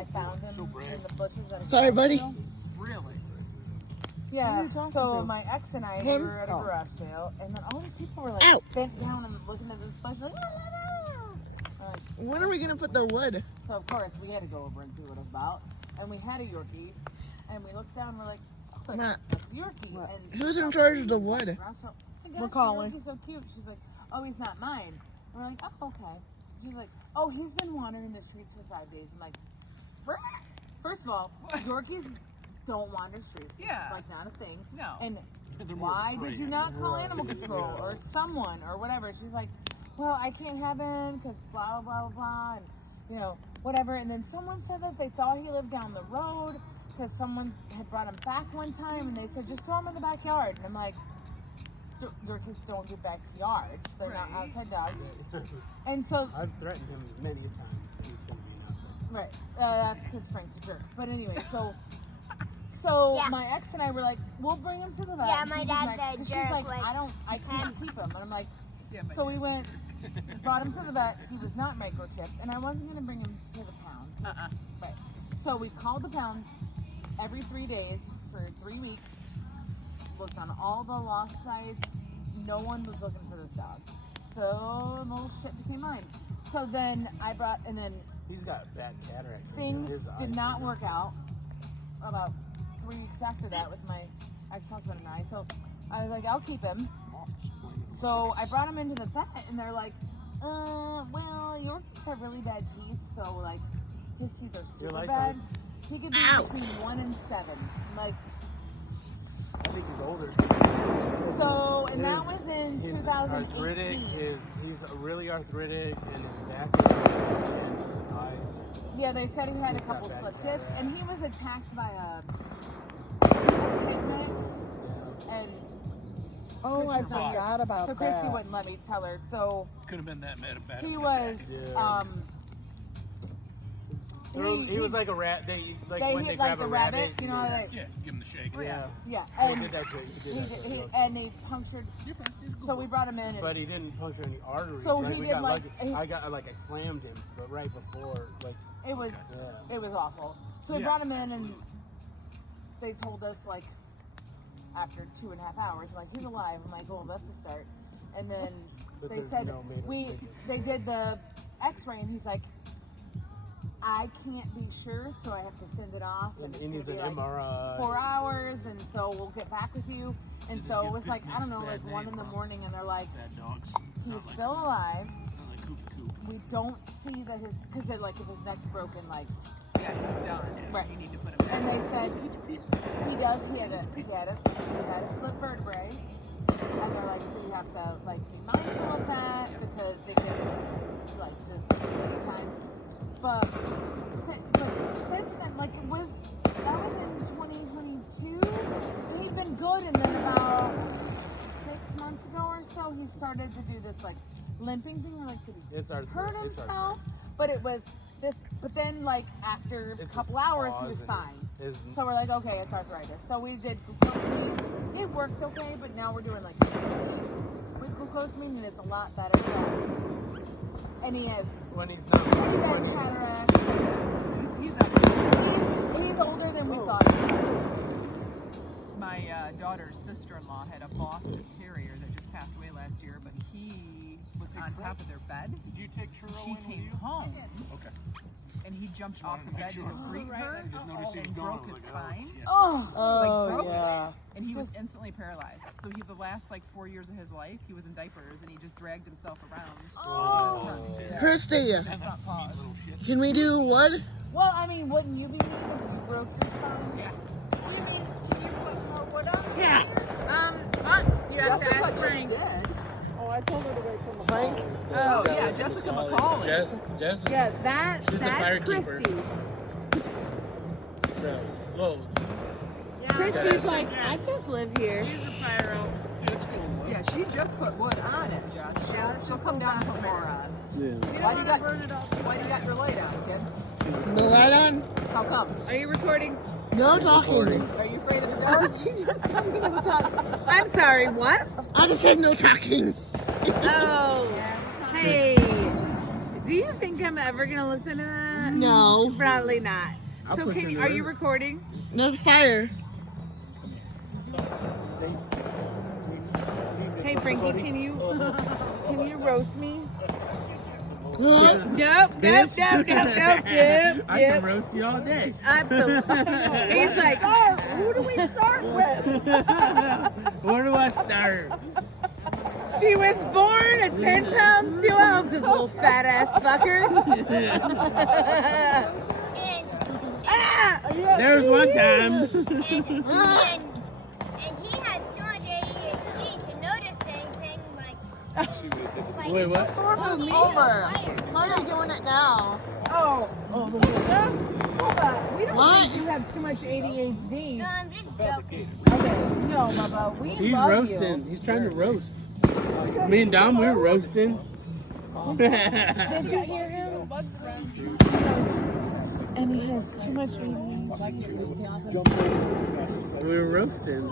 I found him in the bushes. At a Sorry, buddy. garage sale. Really? Yeah. So my ex and I Him? were at a garage sale, and then all these people were like Ow. bent down and looking at this bush, like, "La, la, la." Like, When are we gonna put the wood? so of course we had to go over and see what it was about, and we had a Yorkie, and we looked down, and we're like, oh, Matt. that's a Yorkie. And Who's in charge of the wood? We're calling. Yorkie's so cute. She's like, oh, he's not mine. We're like, oh, okay. She's like, oh, he's been wandering the streets for 5 days. I'm like, "Brr." First of all, Yorkies don't wander streets. Yeah. Like, not a thing. No. And They're more why prey. did you not call animal control or someone or whatever? She's like, well, I can't have him because blah, blah, blah, blah, and, you know, whatever. And then someone said that they thought he lived down the road because someone had brought him back one time, and they said, just throw him in the backyard. And I'm like, Yorkies don't do backyards. They're not Right. outside dogs. And so, I've threatened him many a time. He's gonna be an outside. right, that's because Frank's a jerk. But anyway, so Yeah. my ex and I were like, we'll bring him to the vet. Yeah, and my see if he's dad's right. a 'Cause jerk, she's like, like- I can't keep him. And I'm like, Yeah, so we went, brought him to the vet. He was not microchipped, and I wasn't going to bring him to the pound. Right. So we called the pound every 3 days for 3 weeks. Looked on all the lost sites. No one was looking for this dog. So the little shit became mine. So then I brought, and then He's got bad cataract. things His did eyes not are- work out about 3 weeks after that with my ex-husband and I. So I was like, I'll keep him. So I brought him into the vet, and they're like, well, Yorkies have really bad teeth, so like his teeth are super lights bad. on? He could be between 1 and 7. Like, I think he's older. so, and that was in His 2018. arthritic. He's really arthritic, and his back is and his eyes. Yeah, they said he had a He's got couple bad slip discs, cataract. and he was attacked by a pit mix, and Oh, I Christy's not here. forgot about so Christy that. wouldn't let me tell her. So Could have been that bad. he was, Yeah. He was like a rat. They they when hit they like grab the a rabbit, you know how they, Yeah, give him the shake. Yeah. yeah, He and did that shit. He did that shit. and he punctured. So we brought him in, and But he didn't puncture any arteries. So like, he we did got like- lucky. I slammed him, but right before, like, it was yeah. it was awful. So we Yeah, brought him in, and they told us like after 2.5 hours, like, he's alive. I'm like, oh, that's a start. And then But they there's said no made of they did the X-ray, and he's like, I can't be sure, so I have to send it off, and He it's needs an gonna be like MRI. 4 hours, and so we'll get back with you. And so it was like, I don't know, like 1 in the morning, and they're like, Bad dogs. he's still alive. Not like Coopy Coop. We don't see that because like if his neck's broken, like, Yeah, he's done. Right. You need to put him and back. they said he had a slip vertebrae, and they're like, so you have to like be mindful of that because it can like just take time. But since then, like that was in 2022. And he'd been good, and then about 6 months ago or so, he started to do this like limping thing, like did he It's our hurt himself? But it was this. But then, like after a It's couple his hours, he paws was and fine. his- So we're like, okay, it's arthritis. So we did glucosamine. It worked okay, but now we're doing like glucosamine, and it's a lot better. And he has When he's not. pretty When bad he's, cataracts. He's actually, He's older than we Oh. thought. my daughter's sister-in-law had a Boston Terrier that just passed away last year, but he was on top of their bed. Did you take Churro She in with came you? home, Okay. and he jumped wanted off to the make bed sure. to greet her Just noticed he was and gone. broke I'm his like, spine. shit. Oh, Oh, broke it. yeah. And he was instantly paralyzed. So the last like 4 years of his life, he was in diapers, and he just dragged himself around. Kirsty, His front paws. Little shit. can we do wood? well, I mean, wouldn't you be if you broke your spine? Yeah. Yeah. You have to ask Frank. Oh, I told her to wait for Frank. Oh yeah, Jessica McCall. Jessica. Yeah, that's She's the fire keeper. Christy. Whoa. Christy's like, I just live here. It's cool. Yeah, she just put wood on it, Jess. She'll come down and put more on. Why do you got your light on, kid? The light on? How come? Are you recording? No talking. Are you afraid of the dark? I'm sorry, what? I just said no talking. Oh, hey. Do you think I'm ever going to listen to that? No. Probably not. I'll So push can her are to you it. recording? No fire. Hey Frankie, can you roast me? What? Nope. I can roast you all day. Absolutely. He's like, oh, who do we start with? Where do I start? She was born at 10 pounds, 2 ounces, little fat ass fucker. Ah! There was one time. And he has too much ADHD to notice anything like Wait, what? It's over. How are they doing it now? Oh, hold on. We don't What? think you have too much ADHD. no, I'm just joking. Okay, no, Bubba, we He's love roasting. you. He's trying to roast. Me and Dom, we were roasting. Did you hear him? And he has too much ADHD. We were roasting.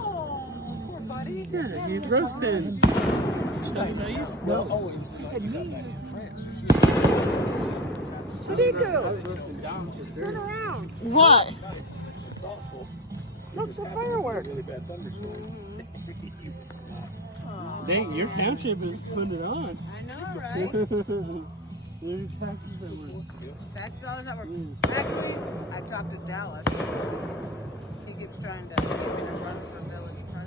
Yeah, he's roasting. What? Dang, your township is putting it on. I know, right? There's taxes that were. Tax dollars that were. Actually, I talked to Dallas. He keeps trying to get me to run for